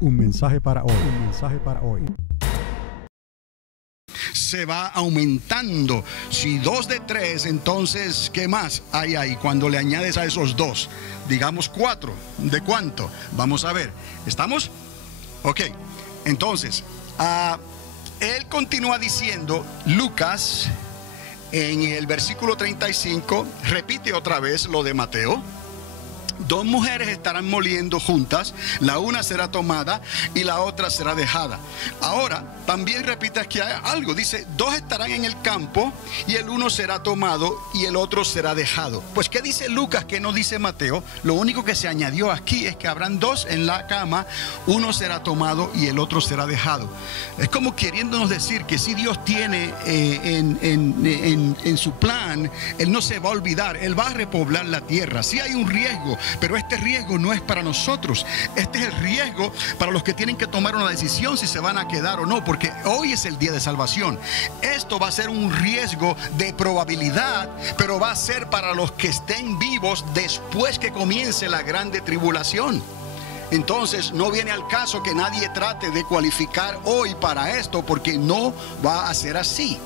Un mensaje para hoy. Un mensaje para hoy. Se va aumentando. Si 2 de 3, entonces ¿qué más hay ahí cuando le añades a esos 2? Digamos 4. ¿De cuánto? Vamos a ver. ¿Estamos? Ok. Entonces, él continúa diciendo, Lucas, en el versículo 35, repite otra vez lo de Mateo. 2 mujeres estarán moliendo juntas, la una será tomada y la otra será dejada. Ahora, también repite aquí algo, dice, 2 estarán en el campo y el uno será tomado y el otro será dejado. Pues, ¿qué dice Lucas que no dice Mateo? Lo único que se añadió aquí es que habrán 2 en la cama, uno será tomado y el otro será dejado. Es como queriéndonos decir que si Dios tiene en su plan, Él no se va a olvidar, Él va a repoblar la tierra. Sí hay un riesgo, pero este riesgo no es para nosotros. Este es el riesgo para los que tienen que tomar una decisión si se van a quedar o no, porque hoy es el día de salvación. Esto va a ser un riesgo de probabilidad, pero va a ser para los que estén vivos después que comience la grande tribulación. Entonces no viene al caso que nadie trate de cualificar hoy para esto, porque no va a ser así.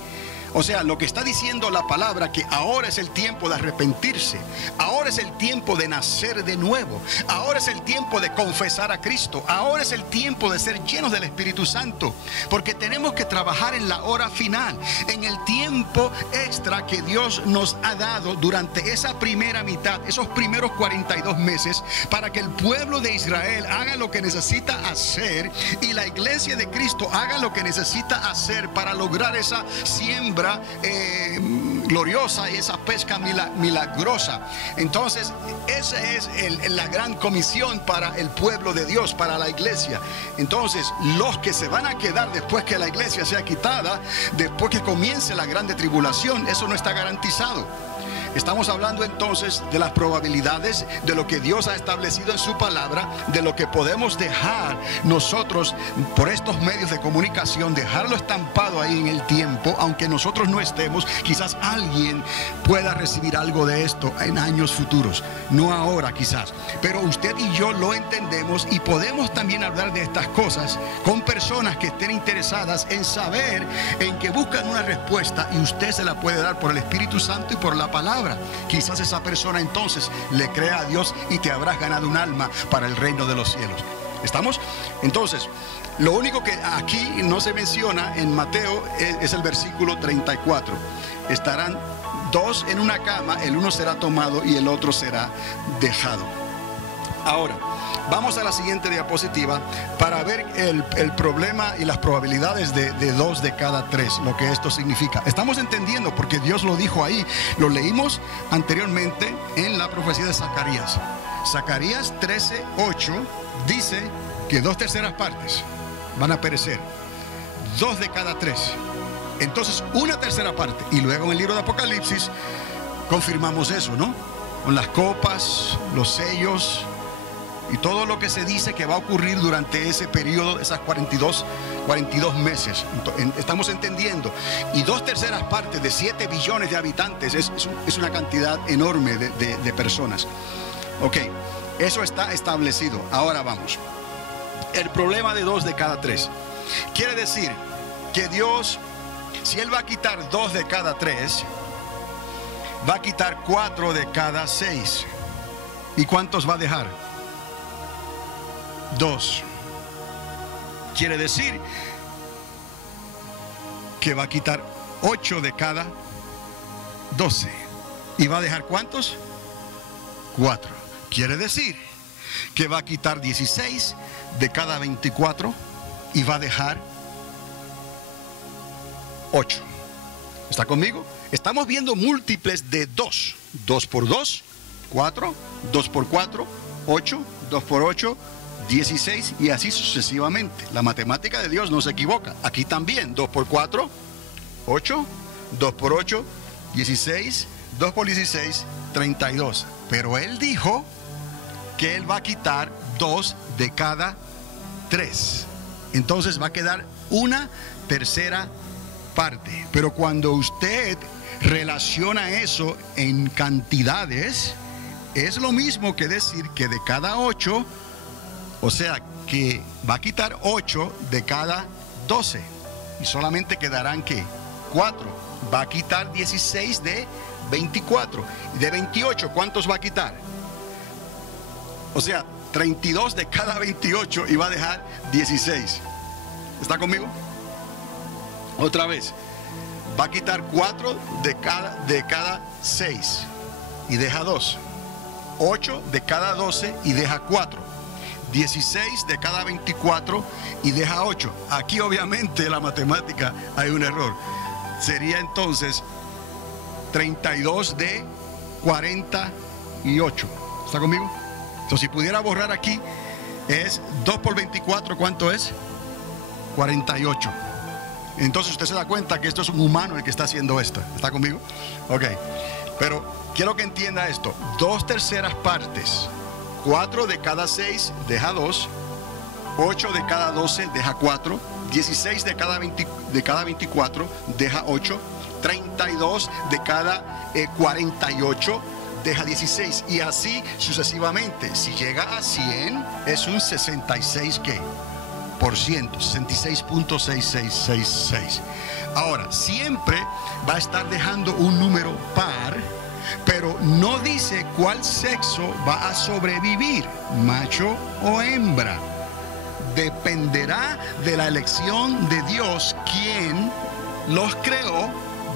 O sea, lo que está diciendo la palabra, que ahora es el tiempo de arrepentirse, ahora es el tiempo de nacer de nuevo, ahora es el tiempo de confesar a Cristo, ahora es el tiempo de ser llenos del Espíritu Santo, porque tenemos que trabajar en la hora final, en el tiempo extra que Dios nos ha dado durante esa primera mitad, esos primeros 42 meses, para que el pueblo de Israel haga lo que necesita hacer y la iglesia de Cristo haga lo que necesita hacer para lograr esa siembra gloriosa y esa pesca milagrosa. Entonces esa es la gran comisión para el pueblo de Dios, para la iglesia. Entonces los que se van a quedar después que la iglesia sea quitada, después que comience la grande tribulación, eso no está garantizado. Estamos hablando entonces de las probabilidades, de lo que Dios ha establecido en su palabra, de lo que podemos dejar nosotros por estos medios de comunicación, dejarlo estampado ahí en el tiempo, aunque nosotros no estemos. Quizás alguien pueda recibir algo de esto en años futuros, no ahora quizás, pero usted y yo lo entendemos y podemos también hablar de estas cosas con personas que estén interesadas en saber, en que buscan una respuesta, y usted se la puede dar por el Espíritu Santo y por la palabra. Quizás esa persona entonces le crea a Dios y te habrás ganado un alma para el reino de los cielos. ¿Estamos? Entonces, lo único que aquí no se menciona en Mateo es el versículo 34. Estarán 2 en una cama, el uno será tomado y el otro será dejado. Ahora, vamos a la siguiente diapositiva para ver el problema y las probabilidades de 2 de cada 3, lo que esto significa. Estamos entendiendo porque Dios lo dijo ahí, lo leímos anteriormente en la profecía de Zacarías. Zacarías 13:8 dice que 2/3 partes van a perecer, 2 de cada 3. Entonces 1/3 parte, y luego en el libro de Apocalipsis confirmamos eso, ¿no? Con las copas, los sellos y todo lo que se dice que va a ocurrir durante ese periodo, esas 42 meses. Estamos entendiendo. Y 2/3 partes de 7 billones de habitantes es una cantidad enorme de personas. Ok, eso está establecido. Ahora vamos. El problema de 2 de cada 3. Quiere decir que Dios, si Él va a quitar 2 de cada 3, va a quitar 4 de cada 6. ¿Y cuántos va a dejar? 2. Quiere decir que va a quitar 8 de cada 12. ¿Y va a dejar cuántos? 4. Quiere decir que va a quitar 16 de cada 24 y va a dejar 8. ¿Está conmigo? Estamos viendo múltiples de 2. 2 por 2, 4. 2 por 4, 8. 2 por 8, 16, y así sucesivamente. La matemática de Dios no se equivoca. Aquí también, 2 por 4, 8, 2 por 8, 16, 2 por 16, 32. Pero Él dijo que Él va a quitar 2 de cada 3. Entonces va a quedar 1/3 parte. Pero cuando usted relaciona eso en cantidades, es lo mismo que decir que de cada 8, o sea, que va a quitar 8 de cada 12 y solamente quedarán ¿qué? 4. Va a quitar 16 de 24. De 28, ¿cuántos va a quitar? O sea, 32 de cada 28 y va a dejar 16. ¿Está conmigo? Otra vez. Va a quitar 4 de cada 6 y deja 2. 8 de cada 12 y deja 4. 16 de cada 24 y deja 8. Aquí obviamente en la matemática hay un error. Sería entonces 32 de 48. ¿Está conmigo? Entonces si pudiera borrar aquí, es 2 por 24, ¿cuánto es? 48. Entonces usted se da cuenta que esto es un humano el que está haciendo esto. ¿Está conmigo? Ok. Pero quiero que entienda esto. 2/3 partes. 4 de cada 6 deja 2. 8 de cada 12 deja 4. 16 de cada 24 deja 8. 32 de cada 48 deja 16. Y así sucesivamente. Si llega a 100 es un 66 ¿qué? Por ciento, 66.6666. Ahora, siempre va a estar dejando un número par, pero no dice cuál sexo va a sobrevivir, macho o hembra. Dependerá de la elección de Dios, quien los creó,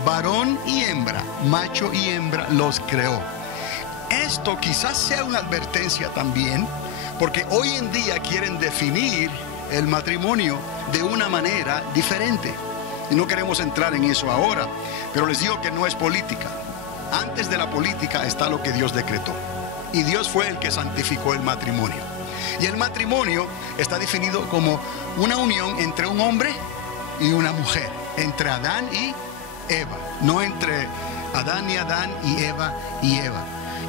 varón y hembra, macho y hembra los creó. Esto quizás sea una advertencia también, porque hoy en día quieren definir el matrimonio de una manera diferente. Y no queremos entrar en eso ahora, pero les digo que no es política. Antes de la política está lo que Dios decretó. Y Dios fue el que santificó el matrimonio. Y el matrimonio está definido como una unión entre un hombre y una mujer, entre Adán y Eva, no entre Adán y Adán y Eva y Eva.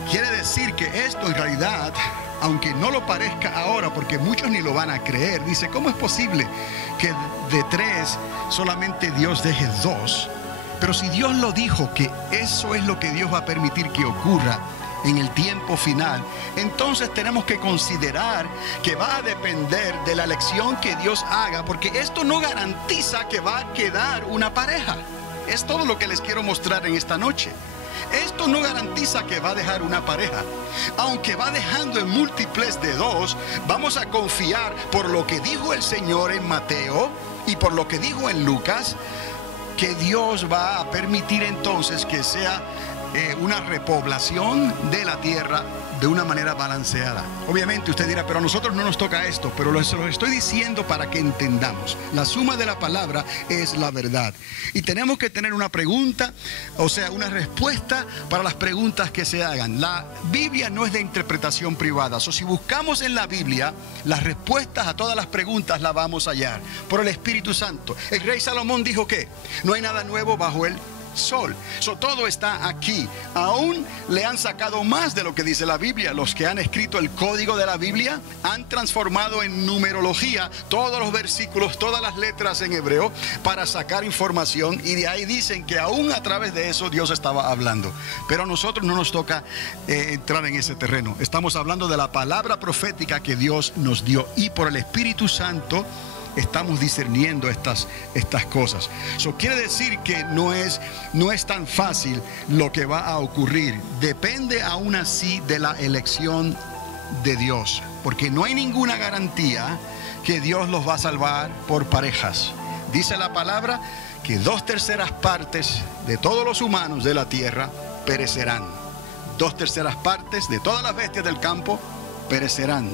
Quiere decir que esto en realidad, aunque no lo parezca ahora, porque muchos ni lo van a creer, dice, ¿cómo es posible que de 3 solamente Dios deje 2? Pero si Dios lo dijo, que eso es lo que Dios va a permitir que ocurra en el tiempo final, entonces tenemos que considerar que va a depender de la elección que Dios haga, porque esto no garantiza que va a quedar una pareja. Es todo lo que les quiero mostrar en esta noche. Esto no garantiza que va a dejar una pareja. Aunque va dejando en múltiples de 2, vamos a confiar por lo que dijo el Señor en Mateo y por lo que dijo en Lucas, que Dios va a permitir entonces que sea una repoblación de la tierra de una manera balanceada. Obviamente usted dirá, pero a nosotros no nos toca esto, pero se lo estoy diciendo para que entendamos. La suma de la palabra es la verdad. Y tenemos que tener una pregunta, o sea, una respuesta para las preguntas que se hagan. La Biblia no es de interpretación privada. Si buscamos en la Biblia, las respuestas a todas las preguntas las vamos a hallar por el Espíritu Santo. El rey Salomón dijo que no hay nada nuevo bajo el sol. Todo está aquí. Aún le han sacado más de lo que dice la Biblia. Los que han escrito el código de la Biblia han transformado en numerología todos los versículos, todas las letras en hebreo para sacar información, y de ahí dicen que aún a través de eso Dios estaba hablando. Pero a nosotros no nos toca entrar en ese terreno. Estamos hablando de la palabra profética que Dios nos dio, y por el Espíritu Santo estamos discerniendo estas cosas. Eso quiere decir que no es tan fácil lo que va a ocurrir. Depende aún así de la elección de Dios, porque no hay ninguna garantía que Dios los va a salvar por parejas. Dice la palabra que 2/3 partes de todos los humanos de la tierra perecerán. 2/3 partes de todas las bestias del campo perecerán.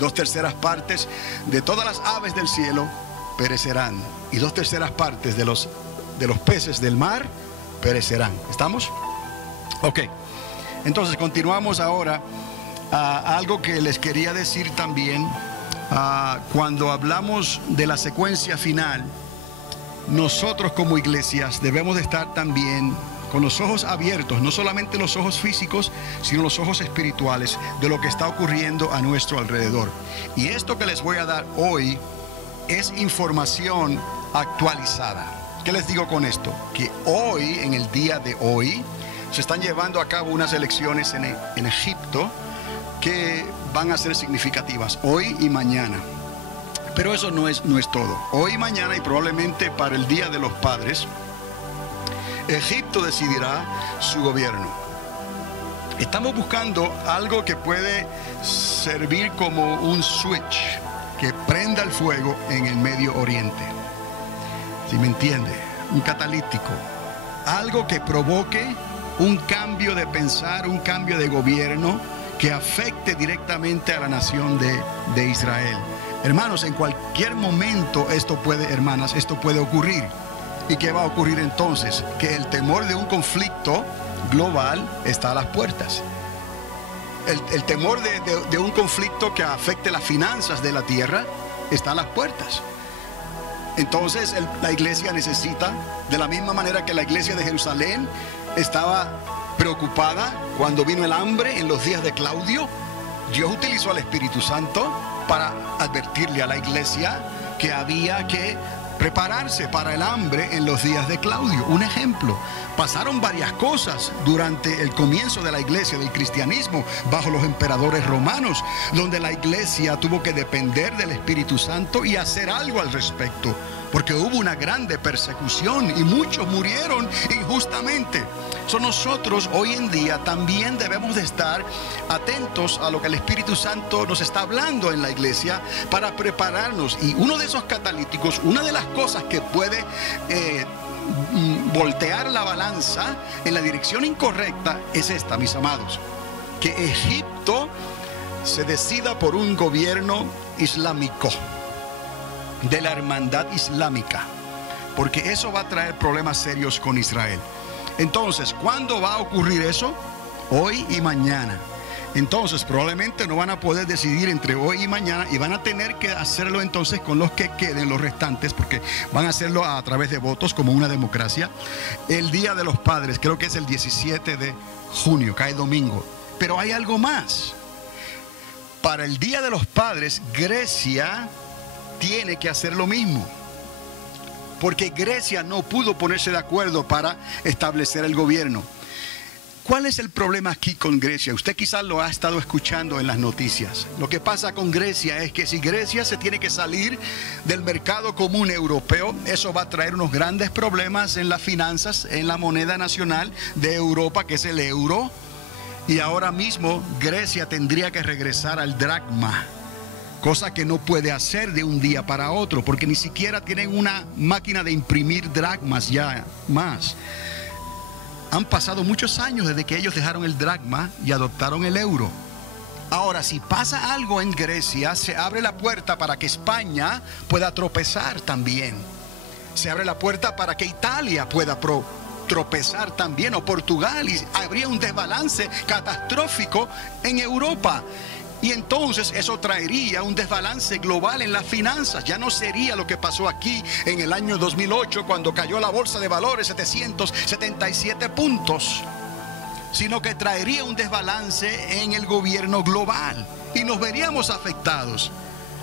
2/3 partes de todas las aves del cielo perecerán. Y 2/3 partes de los peces del mar perecerán. ¿Estamos? Ok. Entonces continuamos ahora a algo que les quería decir también. Cuando hablamos de la secuencia final, nosotros como iglesias debemos de estar también con los ojos abiertos, no solamente los ojos físicos, sino los ojos espirituales de lo que está ocurriendo a nuestro alrededor. Y esto que les voy a dar hoy es información actualizada. ¿Qué les digo con esto? Que hoy, en el día de hoy, se están llevando a cabo unas elecciones en Egipto que van a ser significativas, hoy y mañana. Pero eso no es todo. Hoy, mañana y probablemente para el Día de los Padres, Egipto decidirá su gobierno. Estamos buscando algo que puede servir como un switch que prenda el fuego en el Medio Oriente. ¿Sí me entiende? Un catalítico. Algo que provoque un cambio de pensar, un cambio de gobierno que afecte directamente a la nación de Israel. Hermanos, en cualquier momento esto puede ocurrir. ¿Y qué va a ocurrir entonces? Que el temor de un conflicto global está a las puertas. El temor de un conflicto que afecte las finanzas de la tierra está a las puertas. Entonces la iglesia necesita, de la misma manera que la iglesia de Jerusalén estaba preocupada cuando vino el hambre en los días de Claudio, Dios utilizó al Espíritu Santo para advertirle a la iglesia que había que prepararse para el hambre en los días de Claudio. Un ejemplo, pasaron varias cosas durante el comienzo de la iglesia, del cristianismo, bajo los emperadores romanos, donde la iglesia tuvo que depender del Espíritu Santo y hacer algo al respecto, porque hubo una grande persecución y muchos murieron injustamente. Nosotros hoy en día también debemos de estar atentos a lo que el Espíritu Santo nos está hablando en la iglesia para prepararnos. Y uno de esos catalíticos, una de las cosas que puede voltear la balanza en la dirección incorrecta es esta, mis amados: que Egipto se decida por un gobierno islámico, de la hermandad islámica, porque eso va a traer problemas serios con Israel. Entonces, ¿cuándo va a ocurrir eso? Hoy y mañana. Entonces, probablemente no van a poder decidir entre hoy y mañana, y van a tener que hacerlo entonces con los que queden, los restantes, porque van a hacerlo a través de votos como una democracia. El Día de los Padres, creo que es el 17 de junio, cae domingo. Pero hay algo más. Para el Día de los Padres, Grecia tiene que hacer lo mismo, porque Grecia no pudo ponerse de acuerdo para establecer el gobierno. ¿Cuál es el problema aquí con Grecia? Usted quizás lo ha estado escuchando en las noticias. Lo que pasa con Grecia es que si Grecia se tiene que salir del mercado común europeo, eso va a traer unos grandes problemas en las finanzas, en la moneda nacional de Europa, que es el euro. Y ahora mismo Grecia tendría que regresar al dracma, cosa que no puede hacer de un día para otro, porque ni siquiera tienen una máquina de imprimir dracmas ya más. Han pasado muchos años desde que ellos dejaron el dracma y adoptaron el euro. Ahora, si pasa algo en Grecia, se abre la puerta para que España pueda tropezar también. Se abre la puerta para que Italia pueda tropezar también, o Portugal, y habría un desbalance catastrófico en Europa. Y entonces eso traería un desbalance global en las finanzas. Ya no sería lo que pasó aquí en el año 2008, cuando cayó la bolsa de valores 777 puntos, sino que traería un desbalance en el gobierno global y nos veríamos afectados.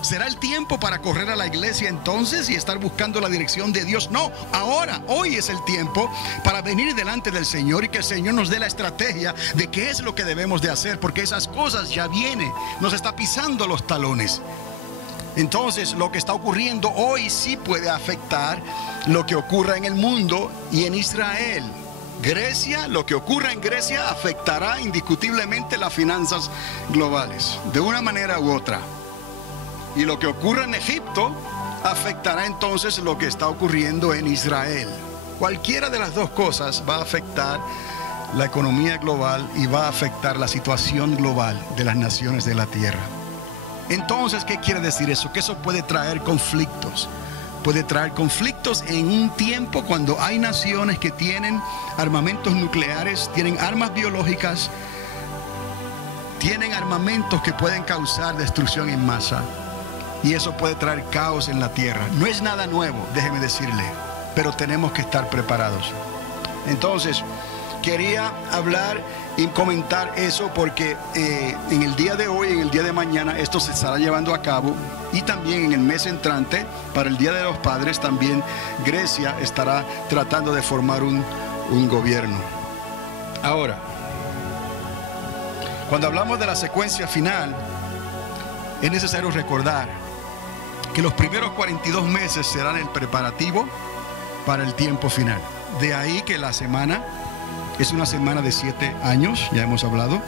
¿Será el tiempo para correr a la iglesia entonces y estar buscando la dirección de Dios? No, ahora, hoy es el tiempo para venir delante del Señor y que el Señor nos dé la estrategia de qué es lo que debemos de hacer, porque esas cosas ya vienen, nos está pisando los talones. Entonces, lo que está ocurriendo hoy sí puede afectar lo que ocurra en el mundo y en Israel. Grecia, lo que ocurra en Grecia afectará indiscutiblemente las finanzas globales, de una manera u otra. Y lo que ocurra en Egipto afectará entonces lo que está ocurriendo en Israel. Cualquiera de las dos cosas va a afectar la economía global y va a afectar la situación global de las naciones de la tierra. Entonces, ¿qué quiere decir eso? Que eso puede traer conflictos. Puede traer conflictos en un tiempo cuando hay naciones que tienen armamentos nucleares, tienen armas biológicas, tienen armamentos que pueden causar destrucción en masa. Y eso puede traer caos en la tierra. No es nada nuevo, déjeme decirle, pero tenemos que estar preparados. Entonces, quería hablar y comentar eso porque en el día de hoy, en el día de mañana, esto se estará llevando a cabo. Y también en el mes entrante, para el Día de los Padres, también Grecia estará tratando de formar un gobierno. Ahora, cuando hablamos de la secuencia final, es necesario recordar que los primeros 42 meses serán el preparativo para el tiempo final. De ahí que la semana es una semana de 7 años, ya hemos hablado.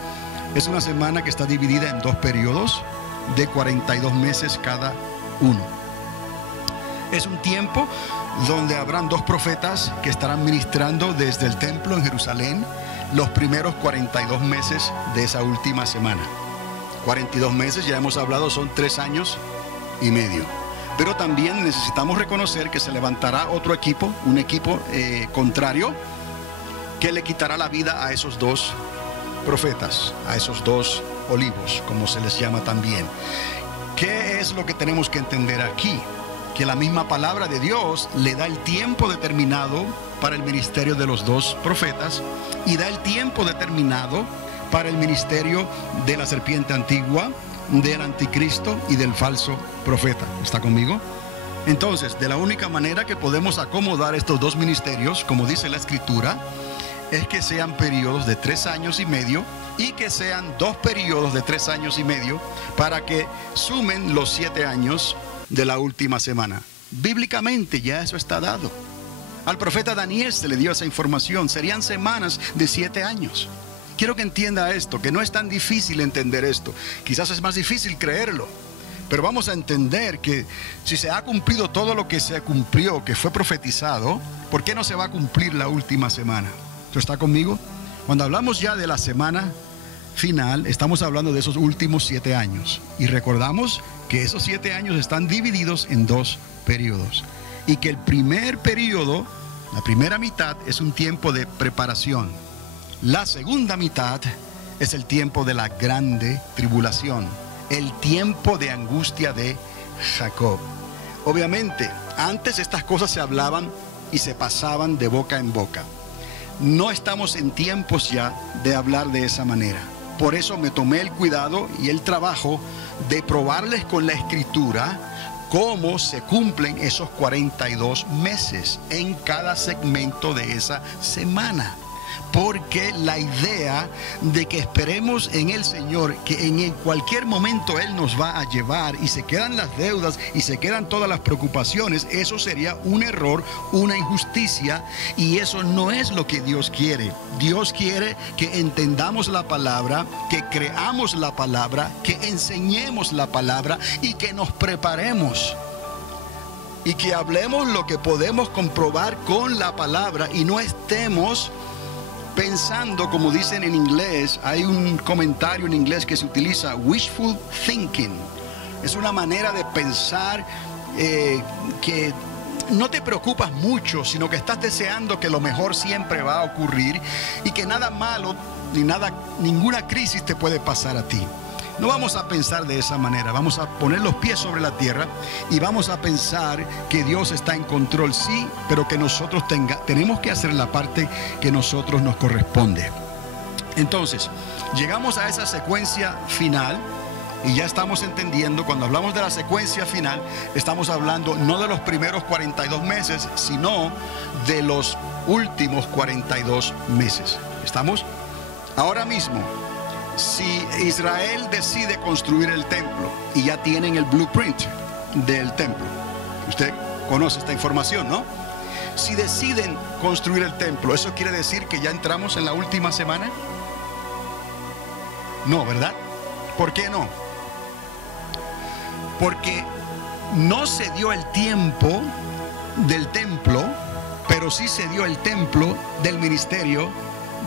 Es una semana que está dividida en 2 periodos de 42 meses cada uno. Es un tiempo donde habrán 2 profetas que estarán ministrando desde el templo en Jerusalén los primeros 42 meses de esa última semana. 42 meses, ya hemos hablado, son 3 años y medio. Pero también necesitamos reconocer que se levantará otro equipo, un equipo contrario, que le quitará la vida a esos 2 profetas, a esos 2 olivos, como se les llama también. ¿Qué es lo que tenemos que entender aquí? Que la misma palabra de Dios le da el tiempo determinado para el ministerio de los 2 profetas y da el tiempo determinado para el ministerio de la serpiente antigua, del anticristo y del falso profeta. ¿Está conmigo? Entonces, de la única manera que podemos acomodar estos 2 ministerios, como dice la Escritura, es que sean periodos de 3 años y medio y que sean 2 periodos de 3 años y medio para que sumen los 7 años de la última semana. Bíblicamente ya eso está dado. Al profeta Daniel se le dio esa información. Serían semanas de 7 años. Quiero que entienda esto, que no es tan difícil entender esto. Quizás es más difícil creerlo, pero vamos a entender que si se ha cumplido todo lo que se cumplió, que fue profetizado, ¿por qué no se va a cumplir la última semana? ¿Esto está conmigo? Cuando hablamos ya de la semana final, estamos hablando de esos últimos 7 años. Y recordamos que esos 7 años están divididos en 2 periodos. Y que el primer periodo, la primera mitad, es un tiempo de preparación. La segunda mitad es el tiempo de la grande tribulación, el tiempo de angustia de Jacob. Obviamente, antes estas cosas se hablaban y se pasaban de boca en boca. No estamos en tiempos ya de hablar de esa manera. Por eso me tomé el cuidado y el trabajo de probarles con la Escritura cómo se cumplen esos 42 meses en cada segmento de esa semana. Porque la idea de que esperemos en el Señor, que en cualquier momento Él nos va a llevar y se quedan las deudas y se quedan todas las preocupaciones, eso sería un error, una injusticia, y eso no es lo que Dios quiere. Dios quiere que entendamos la palabra, que creamos la palabra, que enseñemos la palabra y que nos preparemos. Y que hablemos lo que podemos comprobar con la palabra y no estemos pensando, como dicen en inglés, hay un comentario en inglés que se utiliza, wishful thinking. Es una manera de pensar que no te preocupas mucho, sino que estás deseando que lo mejor siempre va a ocurrir y que nada malo ni ninguna crisis te puede pasar a ti. No vamos a pensar de esa manera, vamos a poner los pies sobre la tierra y vamos a pensar que Dios está en control, sí, pero que nosotros tenemos que hacer la parte que nosotros nos corresponde. Entonces, llegamos a esa secuencia final y ya estamos entendiendo, cuando hablamos de la secuencia final, estamos hablando no de los primeros 42 meses, sino de los últimos 42 meses. ¿Estamos? Ahora mismo, si Israel decide construir el templo y ya tienen el blueprint del templo, usted conoce esta información, ¿no? Si deciden construir el templo, ¿eso quiere decir que ya entramos en la última semana? No, ¿verdad? ¿Por qué no? Porque no se dio el tiempo del templo, pero sí se dio el templo del ministerio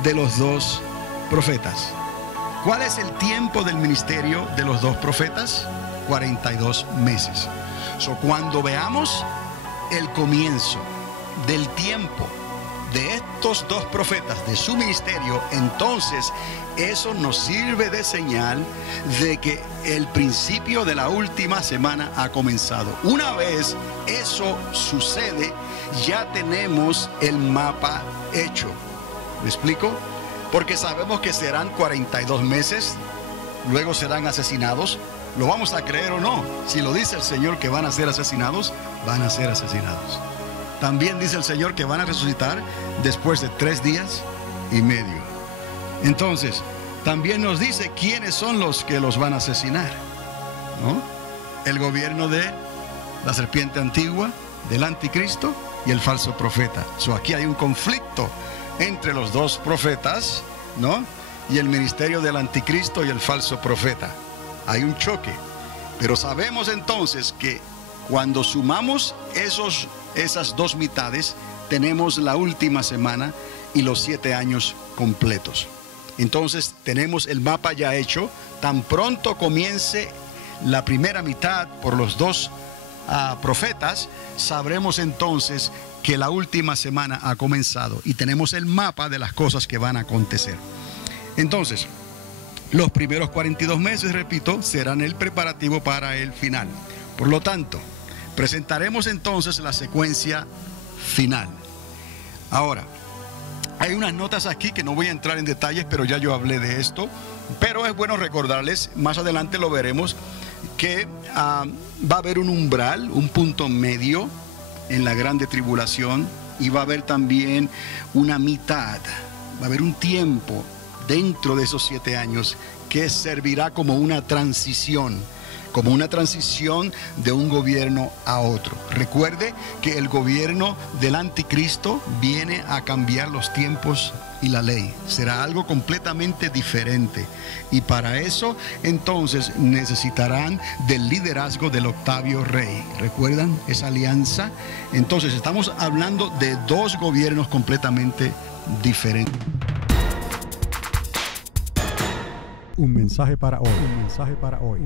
de los 2 profetas. ¿Cuál es el tiempo del ministerio de los 2 profetas? 42 meses. Cuando veamos el comienzo del tiempo de estos 2 profetas, de su ministerio, entonces eso nos sirve de señal de que el principio de la última semana ha comenzado. Una vez eso sucede, ya tenemos el mapa hecho. ¿Me explico? Porque sabemos que serán 42 meses, luego serán asesinados. ¿Lo vamos a creer o no? Si lo dice el Señor que van a ser asesinados, van a ser asesinados. También dice el Señor que van a resucitar después de 3 días y medio. Entonces, también nos dice quiénes son los que los van a asesinar, ¿no? El gobierno de la serpiente antigua, del anticristo y el falso profeta. Aquí hay un conflicto entre los dos profetas, ¿no? Y el ministerio del anticristo y el falso profeta. Hay un choque. Pero sabemos entonces que cuando sumamos esas dos mitades, tenemos la última semana y los 7 años completos. Entonces tenemos el mapa ya hecho. Tan pronto comience la primera mitad por los dos profetas, sabremos entonces que la última semana ha comenzado y tenemos el mapa de las cosas que van a acontecer. Entonces, los primeros 42 meses, repito, serán el preparativo para el final. Por lo tanto, presentaremos entonces la secuencia final. Ahora, hay unas notas aquí que no voy a entrar en detalles, pero ya yo hablé de esto. Pero es bueno recordarles, más adelante lo veremos, que va a haber un umbral, un punto medio en la grande tribulación, y va a haber también una mitad, va a haber un tiempo dentro de esos 7 años que servirá como una transición de un gobierno a otro. Recuerde que el gobierno del anticristo viene a cambiar los tiempos y la ley. Será algo completamente diferente. Y para eso, entonces, necesitarán del liderazgo del octavo rey. ¿Recuerdan esa alianza? Entonces, estamos hablando de dos gobiernos completamente diferentes. Un mensaje para hoy. Un mensaje para hoy.